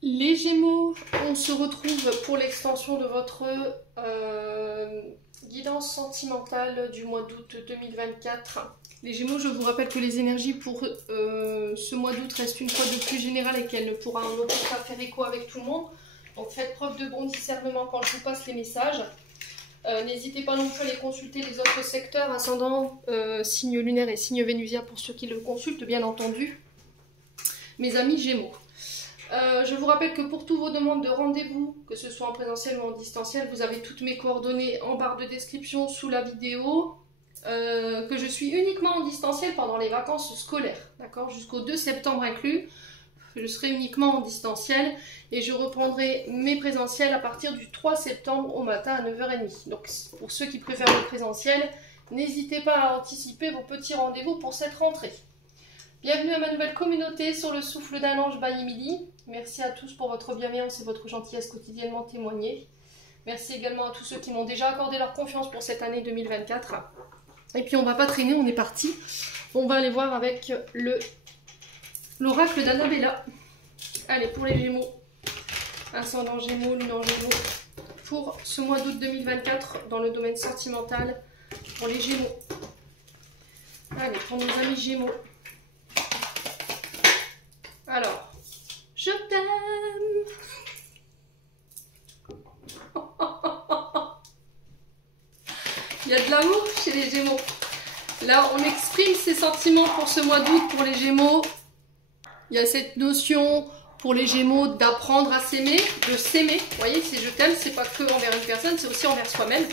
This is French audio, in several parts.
Les Gémeaux, on se retrouve pour l'extension de votre guidance sentimentale du mois d'août 2024. Les Gémeaux, je vous rappelle que les énergies pour ce mois d'août restent une fois de plus générales et qu'elles ne pourront en aucun cas faire écho avec tout le monde. Donc faites preuve de bon discernement quand je vous passe les messages. N'hésitez pas non plus à aller consulter les autres secteurs, ascendant, signe lunaire et signe vénusien pour ceux qui le consultent, bien entendu. Mes amis Gémeaux. Je vous rappelle que pour toutes vos demandes de rendez-vous, que ce soit en présentiel ou en distanciel, vous avez toutes mes coordonnées en barre de description sous la vidéo. Que je suis uniquement en distanciel pendant les vacances scolaires, d'accord, jusqu'au 2 septembre inclus. Je serai uniquement en distanciel et je reprendrai mes présentiels à partir du 3 septembre au matin à 9h30. Donc pour ceux qui préfèrent le présentiel, n'hésitez pas à anticiper vos petits rendez-vous pour cette rentrée. Bienvenue à ma nouvelle communauté sur le souffle d'un ange by Emily. Merci à tous pour votre bienveillance et votre gentillesse quotidiennement témoignée. Merci également à tous ceux qui m'ont déjà accordé leur confiance pour cette année 2024. Et puis on va pas traîner, on est parti. On va aller voir avec l'oracle d'Annabella. Allez, pour les Gémeaux, ascendant Gémeaux, lune en Gémeaux, pour ce mois d'août 2024 dans le domaine sentimental, pour les Gémeaux. Allez, pour nos amis Gémeaux. Alors, je t'aime. Il y a de l'amour chez les Gémeaux. Là, on exprime ses sentiments pour ce mois d'août pour les Gémeaux. Il y a cette notion pour les Gémeaux d'apprendre à s'aimer, de s'aimer. Vous voyez, c'est je t'aime, c'est pas que envers une personne, c'est aussi envers soi-même.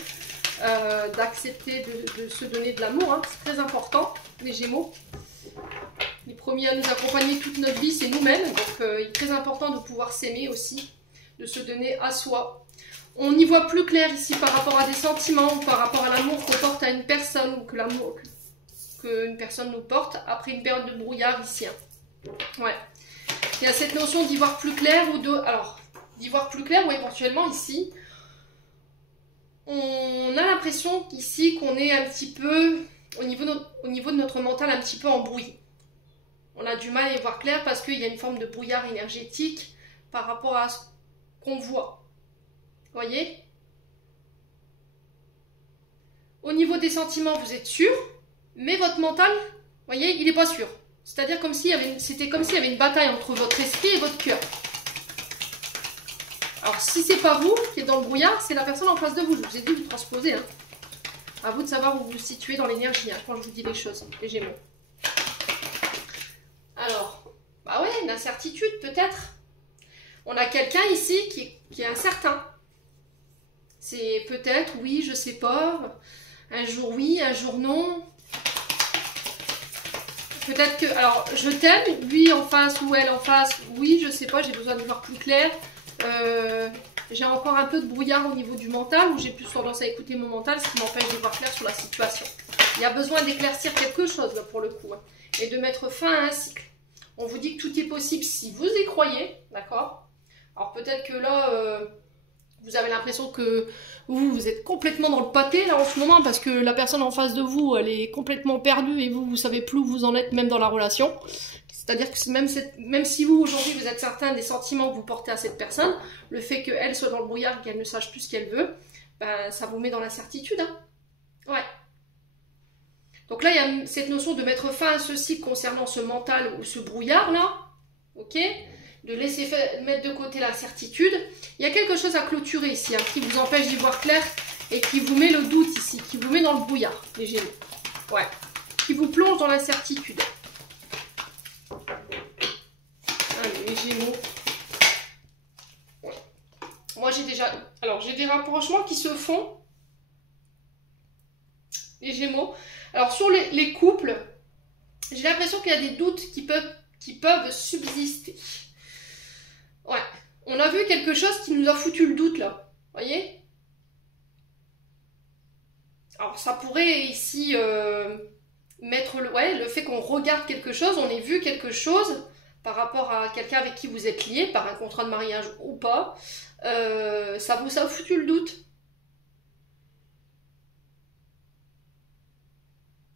D'accepter de se donner de l'amour, hein. C'est très important, les Gémeaux. Les premiers à nous accompagner toute notre vie, c'est nous-mêmes. Donc, il est très important de pouvoir s'aimer aussi, de se donner à soi. On y voit plus clair ici par rapport à des sentiments ou par rapport à l'amour qu'on porte à une personne ou que l'amour qu'une personne nous porte après une période de brouillard ici. Hein. Ouais. Il y a cette notion d'y voir plus clair ou de... Alors, d'y voir plus clair ou éventuellement ici, on a l'impression qu'ici qu'on est un petit peu, au niveau de notre mental, un petit peu embrouillé. On a du mal à y voir clair parce qu'il y a une forme de brouillard énergétique par rapport à ce qu'on voit. Vous voyez? Au niveau des sentiments, vous êtes sûr, mais votre mental, vous voyez, il n'est pas sûr. C'est-à-dire comme c'était comme s'il y avait une bataille entre votre esprit et votre cœur. Alors si c'est pas vous qui êtes dans le brouillard, c'est la personne en face de vous. Je vous ai dit de vous transposer. Hein. À vous de savoir où vous vous situez dans l'énergie hein, quand je vous dis les choses, les Gémeaux. Alors, bah ouais, une incertitude peut-être. On a quelqu'un ici qui est incertain. C'est peut-être, oui, je sais pas, un jour oui, un jour non. Peut-être que, alors, je t'aime, lui en face ou elle en face, oui, je sais pas, j'ai besoin de voir plus clair. J'ai encore un peu de brouillard au niveau du mental, où j'ai plus tendance à écouter mon mental, ce qui m'empêche de voir clair sur la situation. Il y a besoin d'éclaircir quelque chose, là, pour le coup, hein, et de mettre fin à un cycle. On vous dit que tout est possible si vous y croyez, d'accord? Alors, peut-être que là... vous avez l'impression que vous êtes complètement dans le pâté là en ce moment parce que la personne en face de vous, elle est complètement perdue et vous savez plus où vous en êtes même dans la relation. C'est-à-dire que même si vous aujourd'hui vous êtes certain des sentiments que vous portez à cette personne, le fait qu'elle soit dans le brouillard et qu'elle ne sache plus ce qu'elle veut, ben, ça vous met dans l'incertitude. Hein. Ouais. Donc là, il y a cette notion de mettre fin à ceci concernant ce mental ou ce brouillard là. Ok ? De laisser mettre de côté l'incertitude. Il y a quelque chose à clôturer ici, hein, qui vous empêche d'y voir clair et qui vous met le doute ici, qui vous met dans le brouillard, les Gémeaux. Ouais. Qui vous plonge dans l'incertitude. Allez, les Gémeaux. Ouais. Moi, j'ai déjà... Alors, j'ai des rapprochements qui se font. Les Gémeaux. Alors, sur les couples, j'ai l'impression qu'il y a des doutes qui peuvent subsister. Ouais, on a vu quelque chose qui nous a foutu le doute là, voyez? Alors ça pourrait ici mettre le fait qu'on regarde quelque chose, on ait vu quelque chose par rapport à quelqu'un avec qui vous êtes lié, par un contrat de mariage ou pas, ça vous a foutu le doute.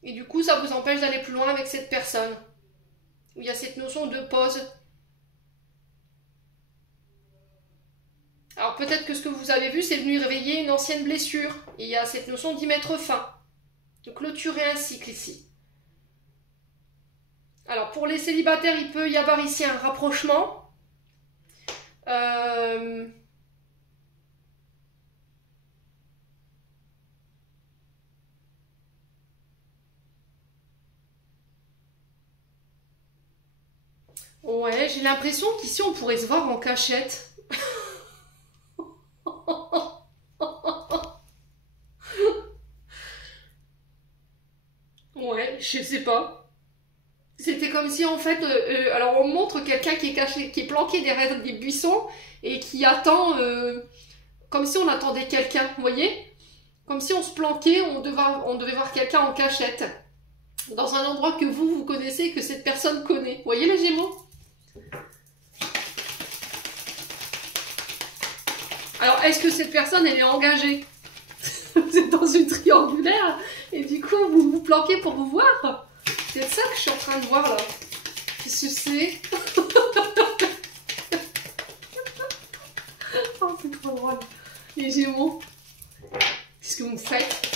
Et du coup ça vous empêche d'aller plus loin avec cette personne. Où il y a cette notion de pause. Alors peut-être que ce que vous avez vu, c'est venu réveiller une ancienne blessure. Et il y a cette notion d'y mettre fin. De clôturer un cycle ici. Alors pour les célibataires, il peut y avoir ici un rapprochement. Ouais, j'ai l'impression qu'ici on pourrait se voir en cachette. Ouais, je sais pas. C'était comme si en fait, alors on montre quelqu'un qui est caché, qui est planqué derrière des buissons et qui attend, comme si on attendait quelqu'un, vous voyez? Comme si on se planquait, on devait voir quelqu'un en cachette, dans un endroit que vous connaissez, que cette personne connaît. Vous voyez les Gémeaux? Alors, est-ce que cette personne, elle est engagée? Vous êtes dans une triangulaire et du coup, vous vous planquez pour vous voir? C'est ça que je suis en train de voir là. Qu'est-ce que c'est? Oh, c'est trop drôle. Les Gémeaux. Qu'est-ce que vous me faites?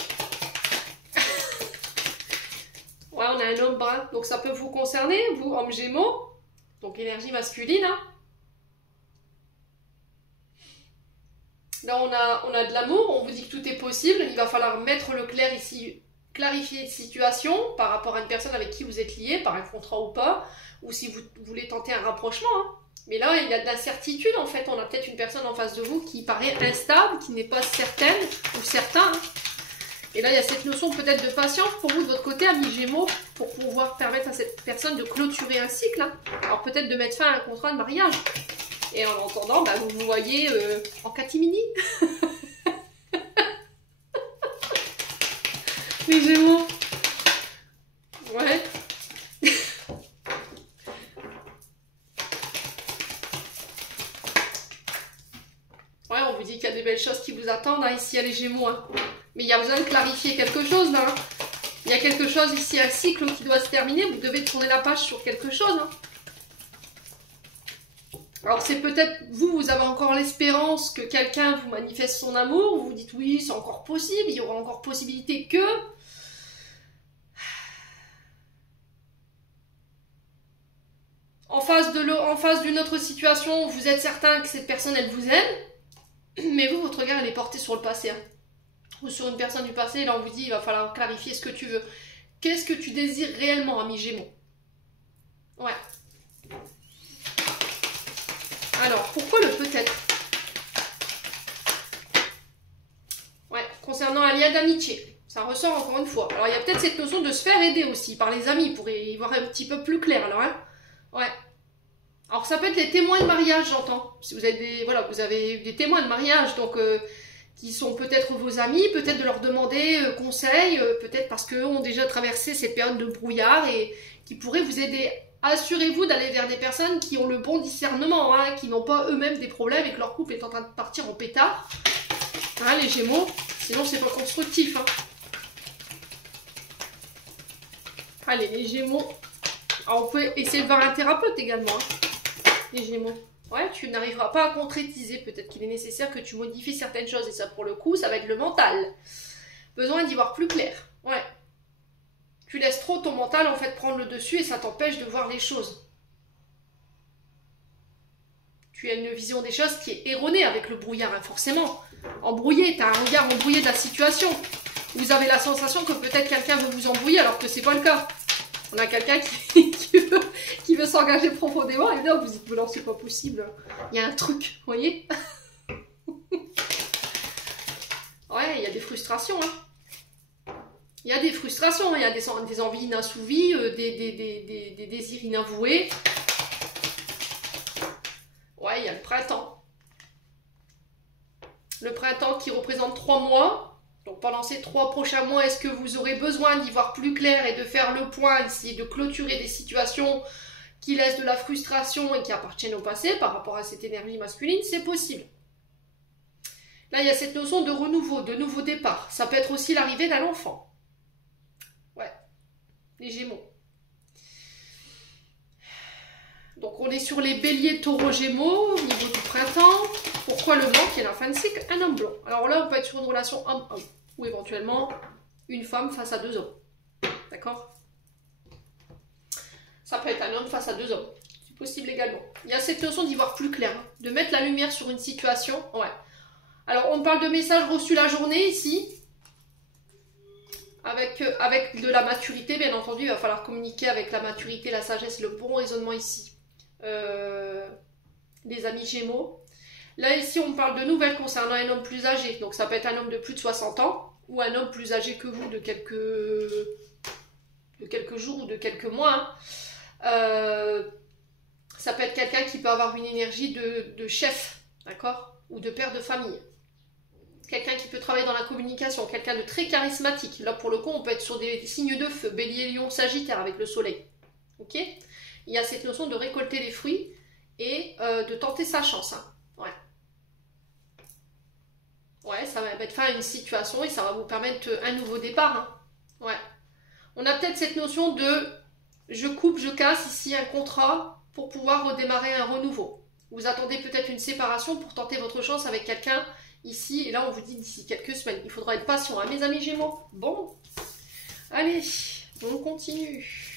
Ouais, on a un homme brun. Donc ça peut vous concerner, vous, homme Gémeaux. Donc énergie masculine. Hein. Là, on a de l'amour. On vous dit que tout est possible. Il va falloir mettre le clair ici. Clarifier une situation par rapport à une personne avec qui vous êtes lié, par un contrat ou pas, ou si vous voulez tenter un rapprochement. Hein. Mais là, il y a de l'incertitude en fait. On a peut-être une personne en face de vous qui paraît instable, qui n'est pas certaine ou certain. Hein. Et là, il y a cette notion peut-être de patience pour vous de votre côté, amis Gémeaux, pour pouvoir permettre à cette personne de clôturer un cycle. Hein. Alors peut-être de mettre fin à un contrat de mariage. Et en entendant, bah, vous vous voyez en catimini. Les Gémeaux. Ouais. Ouais, on vous dit qu'il y a des belles choses qui vous attendent hein, ici à les Gémeaux. Hein. Mais il y a besoin de clarifier quelque chose là. Hein. Il y a quelque chose ici, un cycle qui doit se terminer. Vous devez tourner la page sur quelque chose. Hein. Alors c'est peut-être, vous avez encore l'espérance que quelqu'un vous manifeste son amour. Vous vous dites oui, c'est encore possible. Il y aura encore possibilité que... En face d'une autre situation, vous êtes certain que cette personne, elle vous aime. Mais vous, votre regard, elle est porté sur le passé. Hein. Ou sur une personne du passé. Et là, on vous dit, il va falloir clarifier ce que tu veux. Qu'est-ce que tu désires réellement, ami Gémeaux? Ouais. Alors, pourquoi le peut-être? Ouais, concernant un lien d'amitié. Ça ressort encore une fois. Alors, il y a peut-être cette notion de se faire aider aussi par les amis pour y voir un petit peu plus clair, alors, hein. Ouais. Alors, ça peut être les témoins de mariage, j'entends. Si vous avez vous avez des témoins de mariage, donc, qui sont peut-être vos amis, peut-être de leur demander conseil, peut-être parce qu'eux ont déjà traversé cette période de brouillard et qui pourraient vous aider. Assurez-vous d'aller vers des personnes qui ont le bon discernement, hein, qui n'ont pas eux-mêmes des problèmes et que leur couple est en train de partir en pétard. Hein, les Gémeaux, sinon c'est pas constructif. Hein. Allez, les Gémeaux. Alors, on peut essayer de voir un thérapeute également. Hein, les Gémeaux. Ouais, tu n'arriveras pas à concrétiser. Peut-être qu'il est nécessaire que tu modifies certaines choses. Et ça, pour le coup, ça va être le mental. Besoin d'y voir plus clair. Ouais. Tu laisses trop ton mental en fait prendre le dessus et ça t'empêche de voir les choses. Tu as une vision des choses qui est erronée avec le brouillard, hein, forcément. Embrouillé, tu as un regard embrouillé de la situation. Vous avez la sensation que peut-être quelqu'un veut vous embrouiller alors que c'est pas le cas. On a quelqu'un qui veut s'engager profondément et là vous dites non, c'est pas possible. Il y a un truc, vous voyez. Ouais, il y a des frustrations, hein. Il y a des frustrations, il y a des envies inassouvies, des désirs inavoués. Ouais, il y a le printemps. Le printemps qui représente 3 mois. Donc pendant ces 3 prochains mois, est-ce que vous aurez besoin d'y voir plus clair et de faire le point ici, de clôturer des situations qui laissent de la frustration et qui appartiennent au passé par rapport à cette énergie masculine? C'est possible. Là, il y a cette notion de renouveau, de nouveau départ. Ça peut être aussi l'arrivée d'un enfant. Ouais, les Gémeaux. Donc on est sur les béliers, taureaux, Gémeaux au niveau du printemps. Pourquoi le blanc qui est la fin de cycle? Un homme blanc. Alors là, on peut être sur une relation homme-homme. Ou éventuellement, une femme face à deux hommes. D'accord? Ça peut être un homme face à deux hommes. C'est possible également. Il y a cette notion d'y voir plus clair. Hein, de mettre la lumière sur une situation. Ouais. Alors, on parle de messages reçus la journée ici. Avec de la maturité, bien entendu. Il va falloir communiquer avec la maturité, la sagesse, le bon raisonnement ici. Des amis Gémeaux. Là, ici, on parle de nouvelles concernant un homme plus âgé. Donc, ça peut être un homme de plus de 60 ans ou un homme plus âgé que vous de quelques jours ou de quelques mois. Ça peut être quelqu'un qui peut avoir une énergie de chef, d'accord? Ou de père de famille. Quelqu'un qui peut travailler dans la communication, quelqu'un de très charismatique. Là, pour le coup, on peut être sur des signes de feu, Bélier, Lion, Sagittaire avec le soleil. Ok? Il y a cette notion de récolter les fruits et de tenter sa chance. Hein. Ouais. Ouais, ça va mettre fin à une situation et ça va vous permettre un nouveau départ. Hein. Ouais. On a peut-être cette notion de je coupe, je casse ici un contrat pour pouvoir redémarrer un renouveau. Vous attendez peut-être une séparation pour tenter votre chance avec quelqu'un ici. Et là, on vous dit d'ici quelques semaines. Il faudra être patient, hein, mes amis Gémeaux. Bon. Allez, on continue.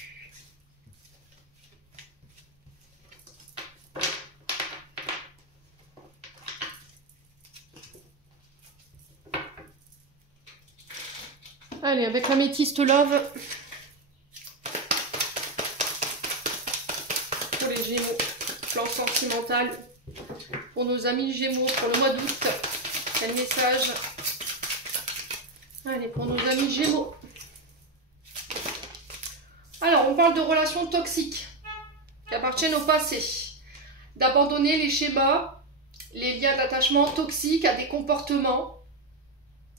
Allez, avec l'améthyste love. Pour les Gémeaux. Plan sentimental. Pour nos amis Gémeaux, pour le mois d'août. Quel message? Allez, pour nos amis Gémeaux. Alors, on parle de relations toxiques qui appartiennent au passé. D'abandonner les schémas, les liens d'attachement toxiques à des comportements.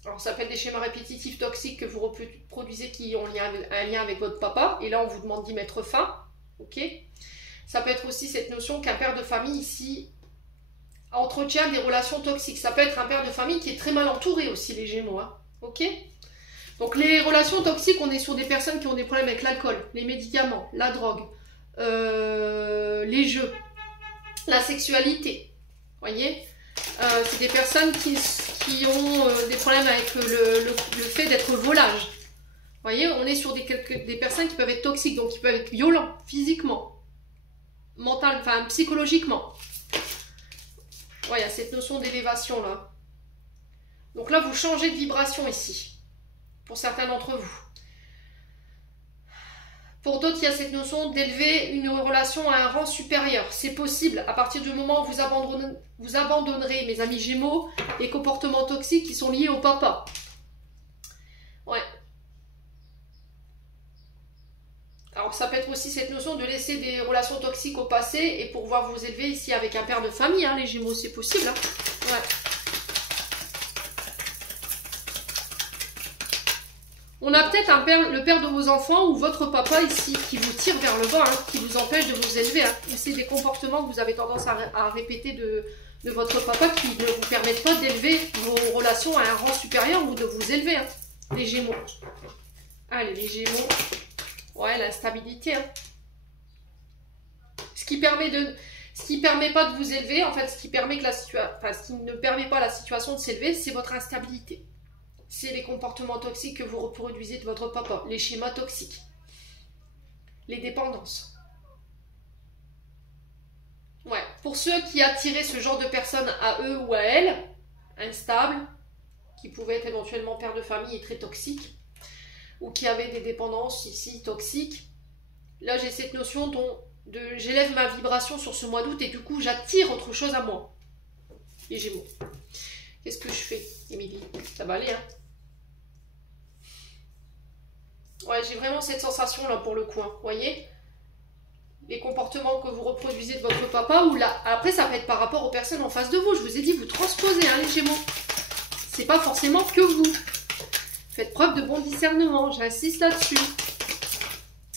Alors, ça peut être des schémas répétitifs toxiques que vous reproduisez qui ont un lien avec votre papa. Et là, on vous demande d'y mettre fin. Ok? Ça peut être aussi cette notion qu'un père de famille ici entretient des relations toxiques. Ça peut être un père de famille qui est très mal entouré aussi, les Gémeaux. Hein. Ok? Donc, les relations toxiques, on est sur des personnes qui ont des problèmes avec l'alcool, les médicaments, la drogue, les jeux, la sexualité. Vous voyez? C'est des personnes qui ont des problèmes avec le fait d'être volage. Vous voyez, on est sur des personnes qui peuvent être toxiques, donc qui peuvent être violents physiquement, mentalement, enfin psychologiquement. Ouais, il y a cette notion d'élévation là. Donc là, vous changez de vibration ici, pour certains d'entre vous. Pour d'autres, il y a cette notion d'élever une relation à un rang supérieur. C'est possible à partir du moment où vous abandonnerez, mes amis Gémeaux, les comportements toxiques qui sont liés au papa. Ouais. Alors ça peut être aussi cette notion de laisser des relations toxiques au passé et pour pouvoir vous élever ici avec un père de famille, hein, les Gémeaux, c'est possible. Hein. Ouais. On a peut-être le père de vos enfants ou votre papa ici qui vous tire vers le bas, hein, qui vous empêche de vous élever. Hein. C'est des comportements que vous avez tendance à répéter de votre papa qui ne vous permettent pas d'élever vos relations à un rang supérieur ou de vous élever, hein, les Gémeaux. Allez, les Gémeaux. Ouais, l'instabilité. Hein. Ce qui permet pas de vous élever, en fait, ce qui ne permet pas la situation de s'élever, c'est votre instabilité. C'est les comportements toxiques que vous reproduisez de votre papa, les schémas toxiques, les dépendances. Ouais, pour ceux qui attiraient ce genre de personnes à eux ou à elles, instables, qui pouvaient être éventuellement pères de famille et très toxiques, ou qui avaient des dépendances ici toxiques, là j'ai cette notion j'élève ma vibration sur ce mois d'août et du coup j'attire autre chose à moi. Les Gémeaux. Qu'est-ce que je fais, Émilie? Ça va aller, hein? Ouais, j'ai vraiment cette sensation là pour le coup, hein. Vous voyez? Les comportements que vous reproduisez de votre papa, ou là, après ça peut être par rapport aux personnes en face de vous. Je vous ai dit, vous transposez, hein, les Gémeaux. C'est pas forcément que vous. Faites preuve de bon discernement, j'insiste là-dessus.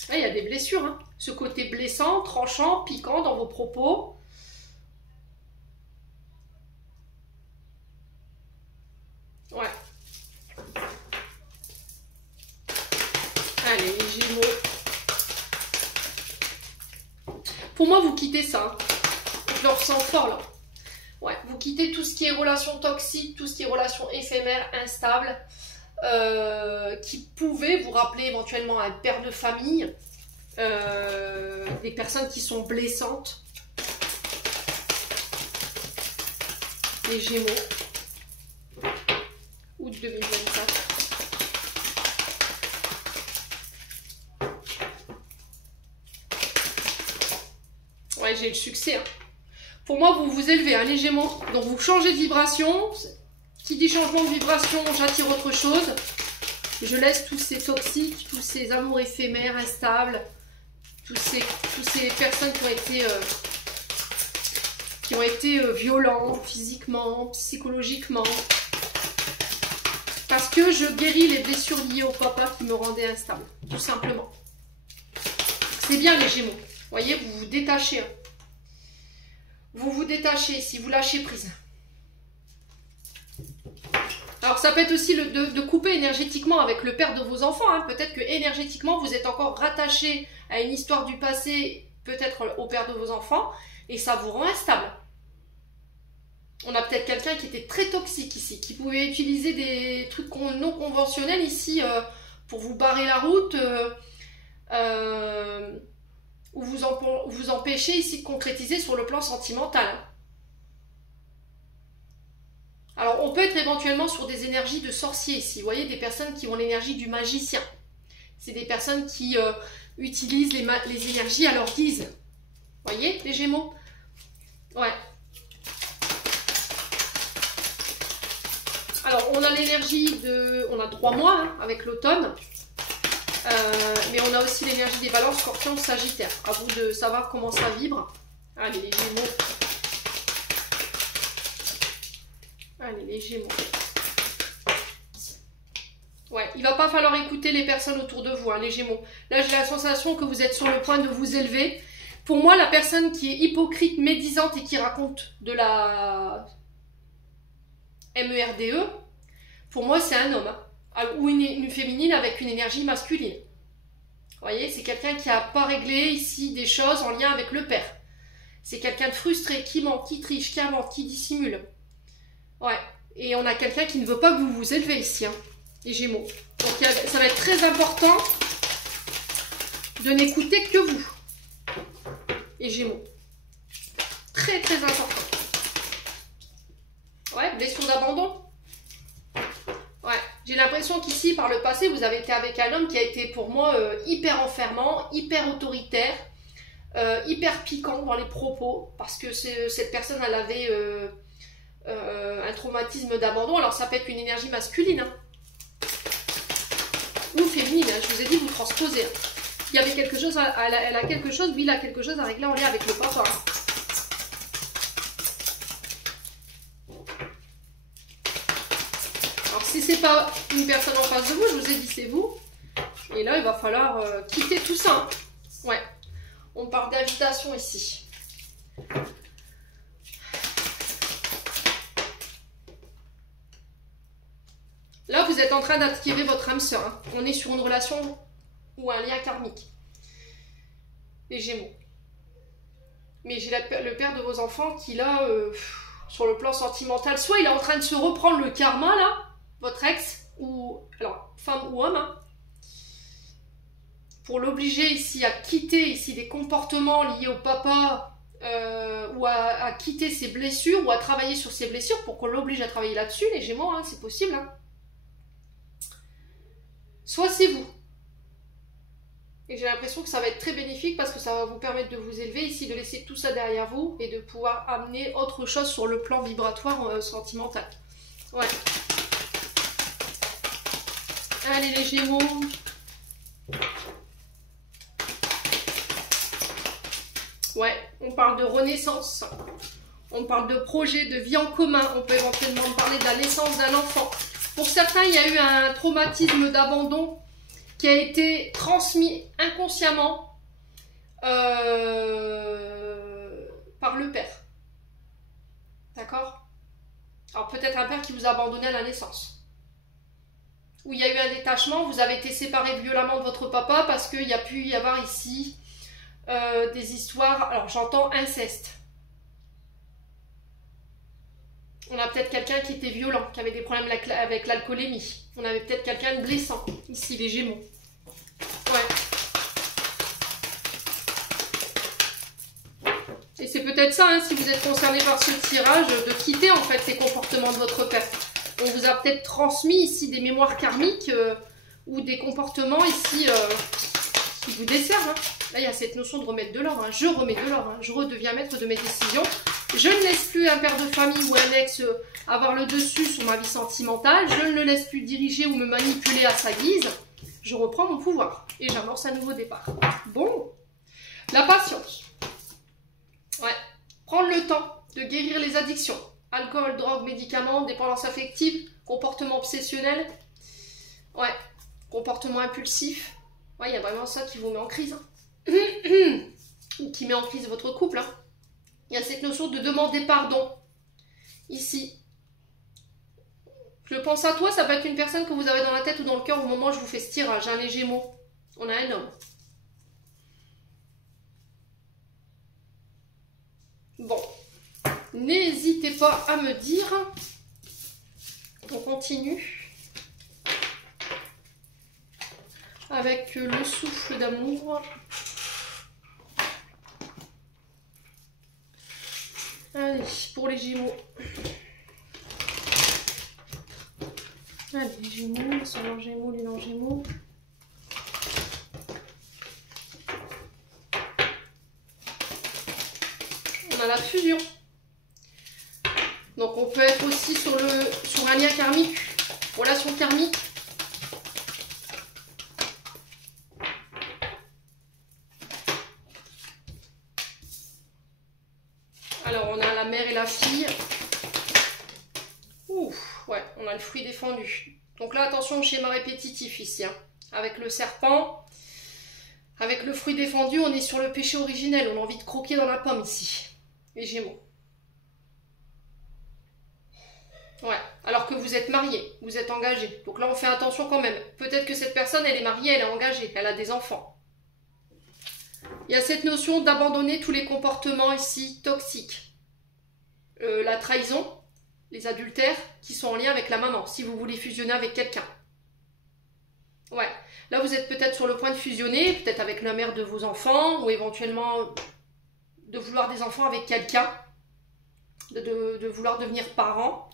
Là, il y a des blessures, hein. Ce côté blessant, tranchant, piquant dans vos propos. Ouais. Allez, les Gémeaux. Pour moi, vous quittez ça. Je le ressens fort, là. Ouais, vous quittez tout ce qui est relations toxiques, tout ce qui est relations éphémères, instables, qui pouvaient vous rappeler éventuellement un père de famille, des personnes qui sont blessantes. Les Gémeaux, août 2024. Ouais, j'ai le succès. Hein. Pour moi, vous vous élevez, hein, les Gémeaux. Donc, vous changez de vibration. Qui dit changement de vibration, j'attire autre chose. Je laisse tous ces toxiques, tous ces amours éphémères, instables, tous ces personnes qui ont été violents physiquement, psychologiquement. Parce que je guéris les blessures liées au papa qui me rendaient instable, tout simplement. C'est bien les Gémeaux. Vous voyez, vous vous détachez. Hein. Vous vous détachez si vous lâchez prise. Alors ça peut être aussi de couper énergétiquement avec le père de vos enfants. Hein. Peut-être que énergétiquement vous êtes encore rattaché à une histoire du passé, peut-être au père de vos enfants, et ça vous rend instable. On a peut-être quelqu'un qui était très toxique ici, qui pouvait utiliser des trucs non conventionnels ici pour vous barrer la route, ou vous empêcher ici de concrétiser sur le plan sentimental. Alors, on peut être éventuellement sur des énergies de sorciers ici. Vous voyez, des personnes qui ont l'énergie du magicien. C'est des personnes qui utilisent les énergies à leur guise. Vous voyez, les Gémeaux? Ouais. Alors, on a l'énergie de... On a 3 mois hein, avec l'automne. Mais on a aussi l'énergie des balances, scorpions, sagittaire. À vous de savoir comment ça vibre. Allez, les Gémeaux. Allez, les Gémeaux. Ouais, il va pas falloir écouter les personnes autour de vous, hein, les Gémeaux. Là, j'ai la sensation que vous êtes sur le point de vous élever. Pour moi, la personne qui est hypocrite, médisante et qui raconte de la MERDE, pour moi, c'est un homme. Hein, ou une féminine avec une énergie masculine. Vous voyez, c'est quelqu'un qui n'a pas réglé ici des choses en lien avec le père. C'est quelqu'un de frustré, qui ment, qui triche, qui invente, qui dissimule. Ouais, et on a quelqu'un qui ne veut pas que vous vous élevez ici, hein, les Gémeaux. Donc ça va être très important de n'écouter que vous, les Gémeaux. Très très important. Ouais, blessure d'abandon. Ouais, j'ai l'impression qu'ici, par le passé, vous avez été avec un homme qui a été pour moi hyper enfermant, hyper autoritaire, hyper piquant dans les propos, parce que cette personne, elle avait... un traumatisme d'abandon, alors ça peut être une énergie masculine hein. Ou féminine, hein. Je vous ai dit vous transposez. Hein. Il y avait quelque chose, elle a quelque chose, lui il a quelque chose à régler en lien avec le papa. Hein. Alors si c'est pas une personne en face de vous, je vous ai dit c'est vous. Et là il va falloir quitter tout ça. Hein. Ouais, on parle d'invitation ici. Là, vous êtes en train d'activer votre âme sœur. Hein. On est sur une relation ou un lien karmique. Les Gémeaux. Mais j'ai le père de vos enfants qui, là, sur le plan sentimental, soit il est en train de se reprendre le karma, là, votre ex, ou, alors, femme ou homme, hein, pour l'obliger ici à quitter ici des comportements liés au papa, ou à quitter ses blessures, ou à travailler sur ses blessures, pour qu'on l'oblige à travailler là-dessus, les Gémeaux, hein, c'est possible, hein. Soit c'est vous. Et j'ai l'impression que ça va être très bénéfique parce que ça va vous permettre de vous élever ici, de laisser tout ça derrière vous et de pouvoir amener autre chose sur le plan vibratoire sentimental. Ouais. Allez les Gémeaux. Ouais, on parle de renaissance. On parle de projet, de vie en commun. On peut éventuellement parler de la naissance d'un enfant. Pour certains, il y a eu un traumatisme d'abandon qui a été transmis inconsciemment par le père. D'accord? Alors peut-être un père qui vous a abandonné à la naissance. Où il y a eu un détachement, vous avez été séparé violemment de votre papa parce qu'il y a pu y avoir ici des histoires, alors j'entends inceste. On a peut-être quelqu'un qui était violent, qui avait des problèmes avec l'alcoolémie. On avait peut-être quelqu'un de blessant, ici, les Gémeaux. Ouais. Et c'est peut-être ça, hein, si vous êtes concerné par ce tirage, de quitter en fait ces comportements de votre père. On vous a peut-être transmis ici des mémoires karmiques ou des comportements ici qui vous desservent. Hein. Là, il y a cette notion de remettre de l'ordre. Hein. Je remets de l'ordre. Hein. Je redeviens maître de mes décisions. Je ne laisse plus un père de famille ou un ex avoir le dessus sur ma vie sentimentale. Je ne le laisse plus diriger ou me manipuler à sa guise. Je reprends mon pouvoir et j'amorce un nouveau départ. Bon, la patience. Ouais, prendre le temps de guérir les addictions. Alcool, drogue, médicaments, dépendance affective, comportement obsessionnel. Ouais, comportement impulsif. Ouais, il y a vraiment ça qui vous met en crise. Hein. Qui met en crise votre couple. Hein. Il y a cette notion de demander pardon. Ici. Je pense à toi, ça peut être une personne que vous avez dans la tête ou dans le cœur au moment où je vous fais ce tirage. Hein, les Gémeaux. On a un homme. Bon. N'hésitez pas à me dire. On continue. Avec le souffle d'amour. Allez, pour les Gémeaux. Allez, les Gémeaux, l'ascendant Gémeaux, l'élan Gémeaux. On a la fusion. Donc on peut être aussi sur un lien karmique, relation karmique. Alors on a la mère et la fille. Ouf, ouais, on a le fruit défendu. Donc là attention au schéma répétitif ici, hein. Avec le serpent, avec le fruit défendu, on est sur le péché originel, on a envie de croquer dans la pomme ici, les Gémeaux. Ouais, alors que vous êtes marié, vous êtes engagé. Donc là, on fait attention quand même. Peut-être que cette personne, elle est mariée, elle est engagée, elle a des enfants. Il y a cette notion d'abandonner tous les comportements ici toxiques. La trahison, les adultères qui sont en lien avec la maman, si vous voulez fusionner avec quelqu'un. Ouais, là, vous êtes peut-être sur le point de fusionner, peut-être avec la mère de vos enfants, ou éventuellement de vouloir des enfants avec quelqu'un, de vouloir devenir parent.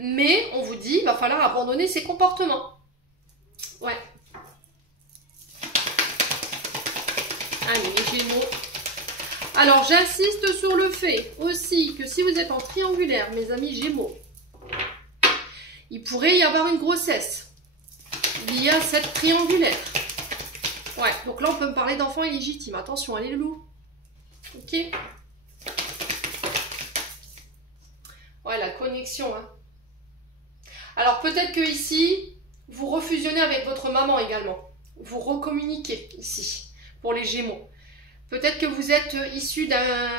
Mais on vous dit, il va falloir abandonner ces comportements. Ouais. Allez, les Gémeaux. Alors, j'insiste sur le fait aussi que si vous êtes en triangulaire, mes amis Gémeaux, il pourrait y avoir une grossesse liée à cette triangulaire. Ouais, donc là, on peut me parler d'enfants illégitimes. Attention, allez, le loup. Ok. Ouais, la connexion, hein. Alors peut-être que ici, vous refusionnez avec votre maman également. Vous recommuniquez ici, pour les Gémeaux. Peut-être que vous êtes issu d'un...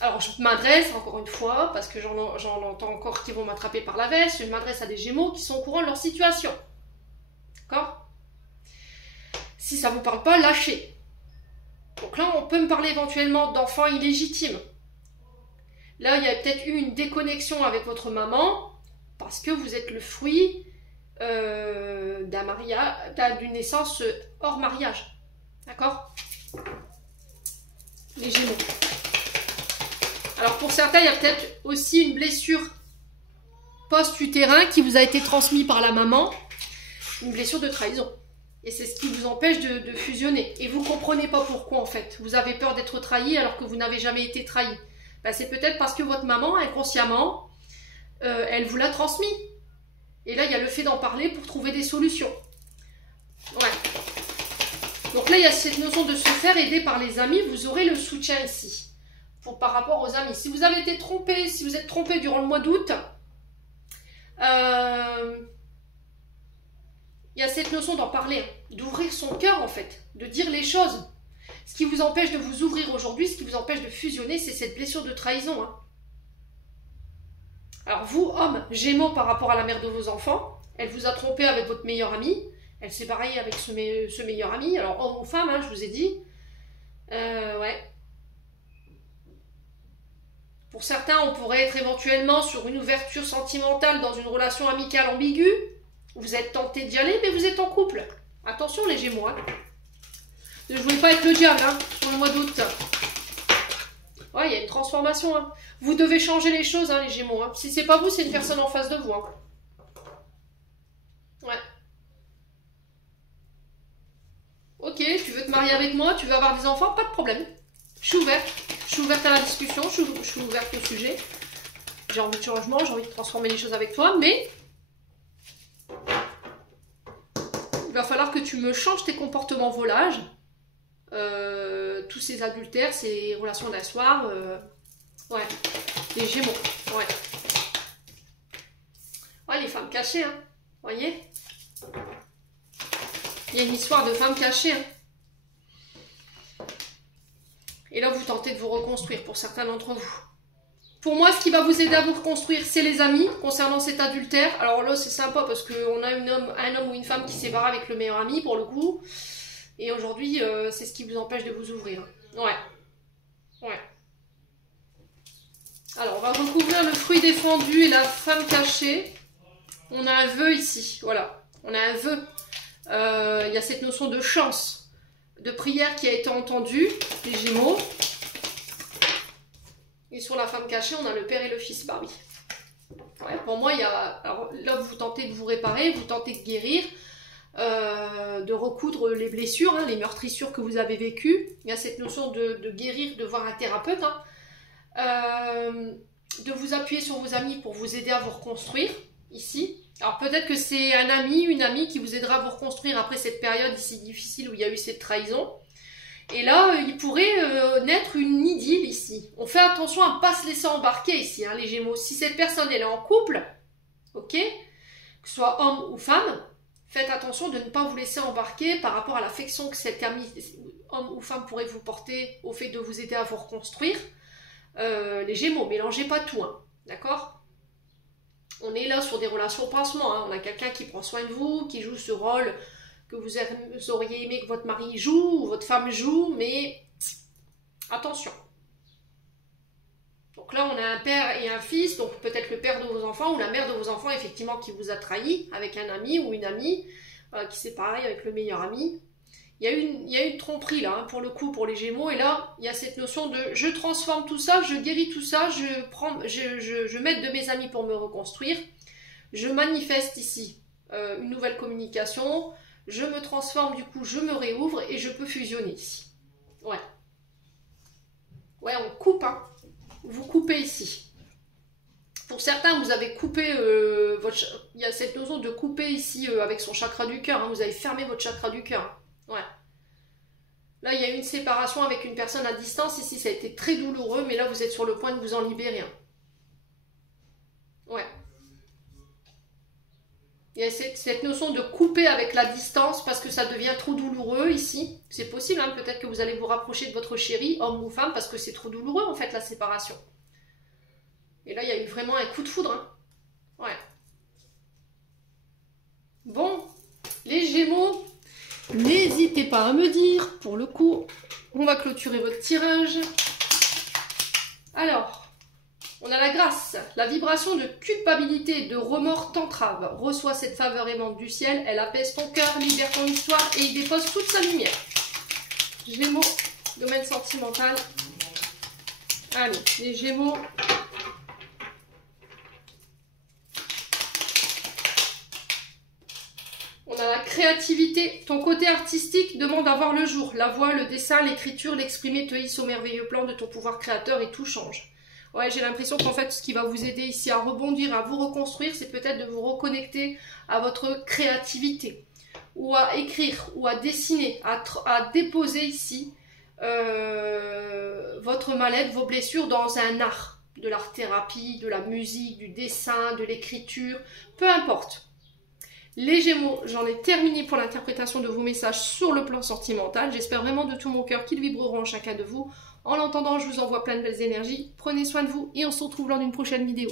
Alors je m'adresse encore une fois, parce que j'en entends encore qui vont m'attraper par la veste, je m'adresse à des Gémeaux qui sont au courant de leur situation. D'accord? Si ça ne vous parle pas, lâchez. Donc là, on peut me parler éventuellement d'enfants illégitimes. Là, il y a peut-être eu une déconnexion avec votre maman, parce que vous êtes le fruit d'un mariage, d'une naissance hors mariage. D'accord? Les Gémeaux. Alors pour certains, il y a peut-être aussi une blessure post-utérin qui vous a été transmise par la maman, une blessure de trahison. Et c'est ce qui vous empêche de fusionner. Et vous ne comprenez pas pourquoi en fait. Vous avez peur d'être trahi alors que vous n'avez jamais été trahi. Ben, c'est peut-être parce que votre maman, inconsciemment, elle vous l'a transmis. Et là, il y a le fait d'en parler pour trouver des solutions. Ouais. Donc là, il y a cette notion de se faire aider par les amis. Vous aurez le soutien ici. Par rapport aux amis. Si vous avez été trompé, si vous êtes trompé durant le mois d'août, il y a cette notion d'en parler. D'ouvrir son cœur, en fait. De dire les choses. Ce qui vous empêche de vous ouvrir aujourd'hui, ce qui vous empêche de fusionner, c'est cette blessure de trahison, hein. Alors vous, hommes, Gémeaux par rapport à la mère de vos enfants, elle vous a trompé avec votre meilleur ami, elle s'est mariée avec ce meilleur ami, alors homme ou femme, hein, je vous ai dit. Ouais. Pour certains, on pourrait être éventuellement sur une ouverture sentimentale dans une relation amicale ambiguë. Vous êtes tenté d'y aller, mais vous êtes en couple. Attention les Gémeaux, hein. Ne voulez pas être le diable, hein, sur le mois d'août. Ouais, il y a une transformation, hein. Vous devez changer les choses, hein, les Gémeaux. Hein. Si c'est pas vous, c'est une personne en face de vous. Hein. Ouais. Ok, tu veux te marier avec moi, tu veux avoir des enfants, pas de problème. Je suis ouverte. Je suis ouverte à la discussion, je suis ouverte au sujet. J'ai envie de changement, j'ai envie de transformer les choses avec toi, mais il va falloir que tu me changes tes comportements volages. Tous ces adultères, ces relations d'un soir, ouais, les Gémeaux, ouais. Ouais, les femmes cachées, hein, voyez. Il y a une histoire de femmes cachées, hein. Et là, vous tentez de vous reconstruire pour certains d'entre vous. Pour moi, ce qui va vous aider à vous reconstruire, c'est les amis, concernant cet adultère. Alors là, c'est sympa parce qu'on a un homme ou une femme qui s'est barré avec le meilleur ami, pour le coup. Et aujourd'hui, c'est ce qui vous empêche de vous ouvrir. Ouais. Ouais. Alors, on va recouvrir le fruit défendu et la femme cachée. On a un vœu ici, voilà. On a un vœu. Il y a cette notion de chance, de prière qui a été entendue, les Gémeaux. Et sur la femme cachée, on a le père et le fils. Bah oui. Ouais, pour moi, il y a... Alors, là, vous tentez de vous réparer, vous tentez de guérir. De recoudre les blessures, hein, les meurtrissures que vous avez vécues. Il y a cette notion de guérir, de voir un thérapeute, hein. De vous appuyer sur vos amis pour vous aider à vous reconstruire, ici. Alors peut-être que c'est un ami, une amie qui vous aidera à vous reconstruire après cette période ici difficile où il y a eu cette trahison. Et là, il pourrait naître une idylle ici. On fait attention à ne pas se laisser embarquer ici, hein, les Gémeaux. Si cette personne elle est en couple, ok, que ce soit homme ou femme, faites attention de ne pas vous laisser embarquer par rapport à l'affection que cet ami, homme ou femme, pourrait vous porter au fait de vous aider à vous reconstruire. Les Gémeaux, mélangez pas tout, hein, d'accord? On est là sur des relations pansement, hein. On a quelqu'un qui prend soin de vous, qui joue ce rôle que vous auriez aimé que votre mari joue, ou votre femme joue, mais attention. Donc là, on a un père et un fils, donc peut-être le père de vos enfants ou la mère de vos enfants, effectivement, qui vous a trahi avec un ami ou une amie, qui s'est pareil avec le meilleur ami. Il y a une tromperie là, hein, pour le coup, pour les Gémeaux, et là, il y a cette notion de je transforme tout ça, je guéris tout ça, je m'aide de mes amis pour me reconstruire, je manifeste ici une nouvelle communication, je me transforme, du coup, je me réouvre et je peux fusionner ici. Ouais. Ouais, on coupe, hein. Vous coupez ici. Pour certains, vous avez coupé il y a cette notion de couper ici avec son chakra du cœur, hein, vous avez fermé votre chakra du cœur. Ouais. Là, il y a une séparation avec une personne à distance. Ici, ça a été très douloureux, mais là, vous êtes sur le point de vous en libérer. Hein. Ouais. Il y a cette notion de couper avec la distance parce que ça devient trop douloureux ici. C'est possible, hein, peut-être que vous allez vous rapprocher de votre chéri, homme ou femme, parce que c'est trop douloureux, en fait, la séparation. Et là, il y a eu vraiment un coup de foudre. Hein. Ouais. Bon, les Gémeaux... N'hésitez pas à me dire, pour le coup, on va clôturer votre tirage. Alors, on a la grâce, la vibration de culpabilité et de remords t'entrave. Reçois cette faveur aimante du ciel, elle apaise ton cœur, libère ton histoire et y dépose toute sa lumière. Gémeaux, domaine sentimental. Allez, les Gémeaux... On a la créativité. Ton côté artistique demande à voir le jour. La voix, le dessin, l'écriture, l'exprimer te hisse au merveilleux plan de ton pouvoir créateur et tout change. Ouais, j'ai l'impression qu'en fait, ce qui va vous aider ici à rebondir, à vous reconstruire, c'est peut-être de vous reconnecter à votre créativité. Ou à écrire, ou à dessiner, à déposer ici votre mal-être, vos blessures dans un art. De l'art-thérapie, de la musique, du dessin, de l'écriture, peu importe. Les Gémeaux, j'en ai terminé pour l'interprétation de vos messages sur le plan sentimental. J'espère vraiment de tout mon cœur qu'ils vibreront en chacun de vous. En l'entendant, je vous envoie plein de belles énergies. Prenez soin de vous et on se retrouve lors d'une prochaine vidéo.